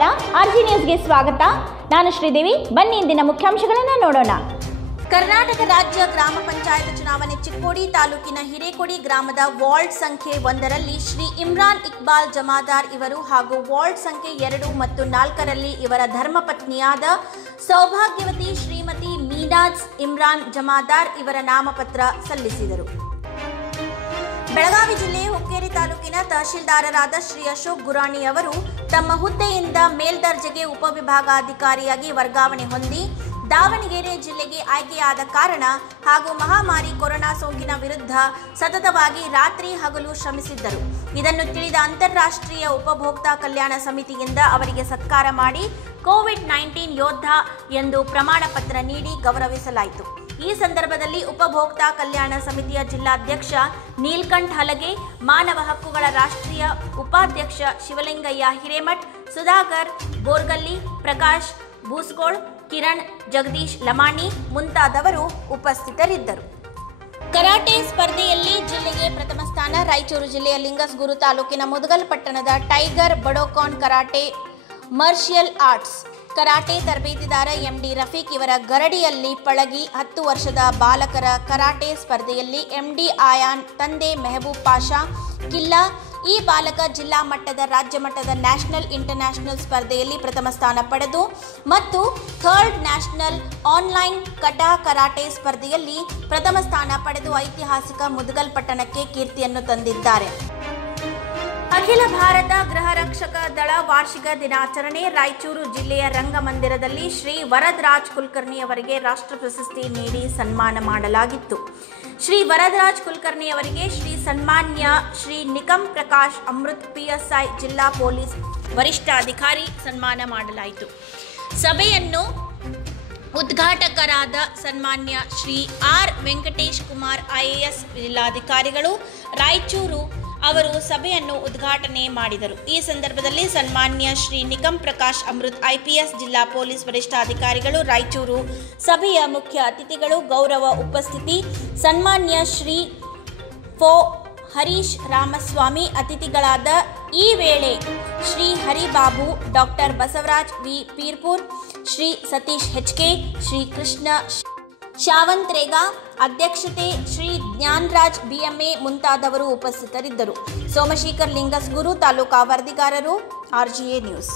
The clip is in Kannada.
ನಮಸ್ಕಾರ, ಆರ್ಜಿ ನ್ಯೂಸ್ಗೆ ಸ್ವಾಗತ. ನಾನು ಶ್ರೀದೇವಿ. ಬನ್ನಿ ಇಂದಿನ ಮುಖ್ಯಾಂಶಗಳನ್ನು ನೋಡೋಣ. ಕರ್ನಾಟಕ ರಾಜ್ಯ ಗ್ರಾಮ ಪಂಚಾಯತ್ ಚುನಾವಣೆ ಚಿಕ್ಕೋಡಿ ತಾಲೂಕಿನ ಹಿರೇಕೊಡಿ ಗ್ರಾಮದ ವಾರ್ಡ್ ಸಂಖ್ಯೆ 1ರಲ್ಲಿ ಶ್ರೀ ಇಮ್ರಾನ್ ಇಕ್ಬಾಲ್ ಜಮಾದಾರ್ ಇವರು ಹಾಗೂ ವಾರ್ಡ್ ಸಂಖ್ಯೆ 2 ಮತ್ತು 4ರಲ್ಲಿ ಇವರ ಧರ್ಮಪತ್ನಿಯಾದ ಸೌಭಾಗ್ಯವತಿ ಶ್ರೀಮತಿ ಮೀನಾಜ್ ಇಮ್ರಾನ್ ಜಮಾದಾರ್ ಇವರ ನಾಮಪತ್ರ ಸಲ್ಲಿಸಿದರು. ಬೆಳಗಾವಿ ಜಿಲ್ಲೆ ಹುಕ್ಕೇರಿ ತಾಲೂಕಿನ ತಹಶೀಲ್ದಾರರಾದ ಶ್ರೀ ಅಶೋಕ್ ಗುರಾಣಿ ಅವರು ತಮ್ಮ ಹುದ್ದೆಯಿಂದ ಮೇಲ್ದರ್ಜೆಗೆ ಉಪವಿಭಾಗಾಧಿಕಾರಿಯಾಗಿ ವರ್ಗಾವಣೆ ಹೊಂದಿ ದಾವಣಗೆರೆ ಜಿಲ್ಲೆಗೆ ಆಯ್ಕೆಯಾದ ಕಾರಣ ಹಾಗೂ ಮಹಾಮಾರಿ ಕೊರೋನಾ ಸೋಂಕಿನ ವಿರುದ್ಧ ಸತತವಾಗಿ ರಾತ್ರಿ ಹಗಲು ಶ್ರಮಿಸಿದ್ದರು. ಇದನ್ನು ತಿಳಿದ ಅಂತಾರಾಷ್ಟ್ರೀಯ ಉಪಭೋಕ್ತಾ ಕಲ್ಯಾಣ ಸಮಿತಿಯಿಂದ ಅವರಿಗೆ ಸತ್ಕಾರ ಮಾಡಿ ಕೋವಿಡ್-19 ಯೋಧ ಎಂದು ಪ್ರಮಾಣ ಪತ್ರ ನೀಡಿ ಗೌರವಿಸಲಾಯಿತು. ಈ ಸಂದರ್ಭದಲ್ಲಿ ಉಪಭೋಕ್ತಾ ಕಲ್ಯಾಣ ಸಮಿತಿಯ ಜಿಲ್ಲಾಧ್ಯಕ್ಷ ನೀಲ್ಕಂಠ್ ಹಲಗೆ, ಮಾನವ ಹಕ್ಕುಗಳ ರಾಷ್ಟ್ರೀಯ ಉಪಾಧ್ಯಕ್ಷ ಶಿವಲಿಂಗಯ್ಯ ಹಿರೇಮಠ್, ಸುಧಾಕರ್ ಬೋರ್ಗಲ್ಲಿ, ಪ್ರಕಾಶ್ ಬೂಸ್ಗೋಳ್, ಕಿರಣ್ ಜಗದೀಶ್ ಲಮಾಣಿ ಮುಂತಾದವರು ಉಪಸ್ಥಿತರಿದ್ದರು. ಕರಾಟೆ ಸ್ಪರ್ಧೆಯಲ್ಲಿ ಜಿಲ್ಲೆಗೆ ಪ್ರಥಮ ಸ್ಥಾನ. ರಾಯಚೂರು ಜಿಲ್ಲೆಯ ಲಿಂಗಸ್ಗೂರು ತಾಲೂಕಿನ ಮುದಗಲ್ ಪಟ್ಟಣದ tiger Budokan karate martial arts karate ತರಬೇತಿದಾರ ಎಂಡಿ ರಫೀಕ್ ಇವರ ಗರಡಿಯಲ್ಲಿ ಪಳಗಿ 10 ವರ್ಷದ ಬಾಲಕರ ಕರಾಟೆ ಸ್ಪರ್ಧೆಯಲ್ಲಿ ಎಂಡಿ ಆಯಾನ್ ತಂದೆ ಮೆಹಬೂಬ್ ಪಾಷಾ ಕಿಲ್ಲಾ ಈ ಬಾಲಕ ಜಿಲ್ಲಾ ಮಟ್ಟದ ರಾಜ್ಯ ಮಟ್ಟದ ನ್ಯಾಷನಲ್ ಇಂಟರ್ನ್ಯಾಷನಲ್ ಸ್ಪರ್ಧೆಯಲ್ಲಿ ಪ್ರಥಮ ಸ್ಥಾನ ಪಡೆದು ಮತ್ತು 3rd ನ್ಯಾಷನಲ್ ಆನ್ಲೈನ್ ಕಟಾ ಕರಾಟೆ ಸ್ಪರ್ಧೆಯಲ್ಲಿ ಪ್ರಥಮ ಸ್ಥಾನ ಪಡೆದು ಐತಿಹಾಸಿಕ ಮುದಗಲ್ ಪಟ್ಟಣಕ್ಕೆ ಕೀರ್ತಿಯನ್ನು ತಂದಿದ್ದಾರೆ. ಅಖಿಲ ಭಾರತ ಗೃಹ ರಕ್ಷಕ ದಳ ವಾರ್ಷಿಕ ದಿನಾಚರಣೆ. ರಾಯಚೂರು ಜಿಲ್ಲೆಯ ರಂಗಮಂದಿರದಲ್ಲಿ ಶ್ರೀ ವರದರಾಜ್ ಕುಲಕರ್ಣಿ ಅವರಿಗೆ ರಾಷ್ಟ್ರ ಪ್ರಶಸ್ತಿ ನೀಡಿ ಸನ್ಮಾನ ಮಾಡಲಾಗಿತ್ತು. ಶ್ರೀ ವರದರಾಜ್ ಕುಲಕರ್ಣಿ ಅವರಿಗೆ ಶ್ರೀ ಸನ್ಮಾನ್ಯ ಶ್ರೀ ನಿಕಂ ಪ್ರಕಾಶ್ ಅಮೃತ್ PSI ಜಿಲ್ಲಾ ಪೊಲೀಸ್ ವರಿಷ್ಠಾಧಿಕಾರಿ ಸನ್ಮಾನ ಮಾಡಲಾಯಿತು. ಸಭೆಯನ್ನು ಉದ್ಘಾಟಕರಾದ ಸನ್ಮಾನ್ಯ ಶ್ರೀ ಆರ್ ವೆಂಕಟೇಶ್ ಕುಮಾರ್ IAS ಜಿಲ್ಲಾಧಿಕಾರಿಗಳು ರಾಯಚೂರು ಅವರು ಸಭೆಯನ್ನು ಉದ್ಘಾಟನೆ ಮಾಡಿದರು. ಈ ಸಂದರ್ಭದಲ್ಲಿ ಸನ್ಮಾನ್ಯ ಶ್ರೀ ನಿಕಂ ಪ್ರಕಾಶ್ ಅಮೃತ್ IPS ಜಿಲ್ಲಾ ಪೊಲೀಸ್ ವರಿಷ್ಠಾಧಿಕಾರಿಗಳು ರಾಯಚೂರು ಸಭೆಯ ಮುಖ್ಯ ಅತಿಥಿಗಳು ಗೌರವ ಉಪಸ್ಥಿತಿ. ಸನ್ಮಾನ್ಯ ಶ್ರೀ ಹರೀಶ್ ರಾಮಸ್ವಾಮಿ ಅತಿಥಿಗಳಾದ ಈ ವೇಳೆ Shri Haribabu, doctor Basavaraj V Peerpur, Shri Satish HK, Shri Krishna Shavantrega ಅಧ್ಯಕ್ಷತೆ, ಶ್ರೀ ಜ್ಞಾನರಾಜ್ BMA ಮುಂತಾದವರು ಉಪಸ್ಥಿತರಿದ್ದರು. ಸೋಮಶೇಖರ್ ಲಿಂಗಸ್ಗೂರು ತಾಲೂಕಾ ವರದಿಗಾರರು, RGA ನ್ಯೂಸ್.